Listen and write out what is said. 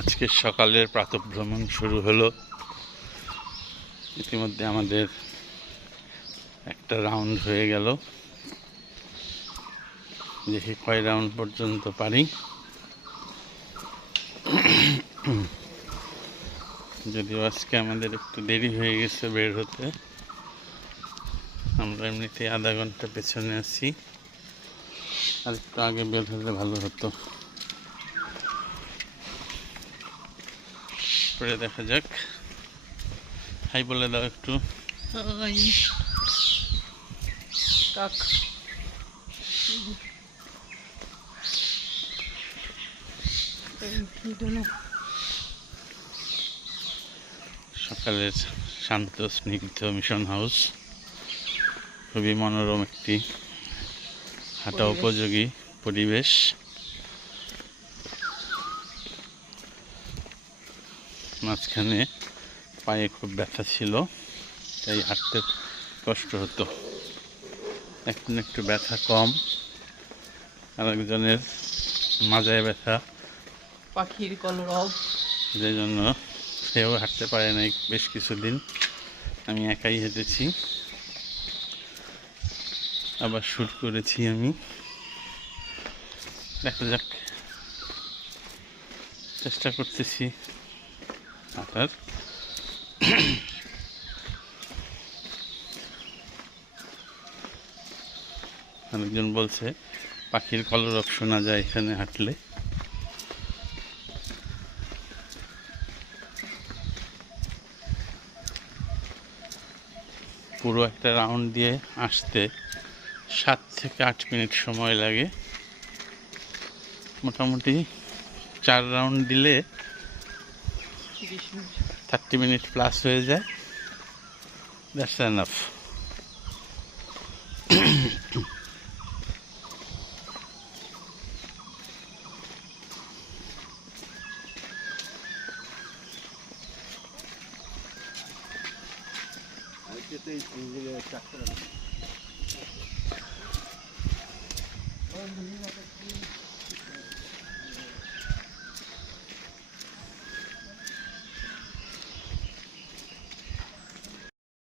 আজকে সকালের প্রাতঃভ্রমণ শুরু হলো। ইতিমধ্যে আমাদের একটা রাউন্ড হয়ে গেল। দেখি কয় রাউন্ড পর্যন্ত পারি। যদিও আজকে আমাদের একটু দেরি হয়ে গেছে বের হতে। আমরা এমনিতে আধা ঘন্টা পেছনে আছি, আর একটু আগে বের হলে ভালো হতো। পরে দেখা যাক। হাই বলে দাও একটু। সকালের শান্ত স্নিগ্ধ মিশন হাউস, খুবই মনোরম একটি হাঁটা উপযোগী পরিবেশ। মাঝখানে পায়ে খুব ব্যথা ছিল, তাই হাঁটতে কষ্ট হতো। এখন একটু ব্যথা কম। আরেকজনের মাজায় ব্যথা, পাখির কলরব, যে জন্য সেও হাঁটতে পারে নাই বেশ কিছুদিন। আমি একাই হেঁটেছি, আবার শুট করেছি আমি। দেখা যাক, চেষ্টা করতেছি হাঁটার। অনেকজন বলছে পাখির কলরব শোনা যায় এখানে হাঁটলে। পুরো একটা রাউন্ড দিয়ে আসতে 7 থেকে 8 মিনিট সময় লাগে। মোটামুটি 4 রাউন্ড দিলে 30 মিনিট প্লাস হয়ে যায়। That's enough.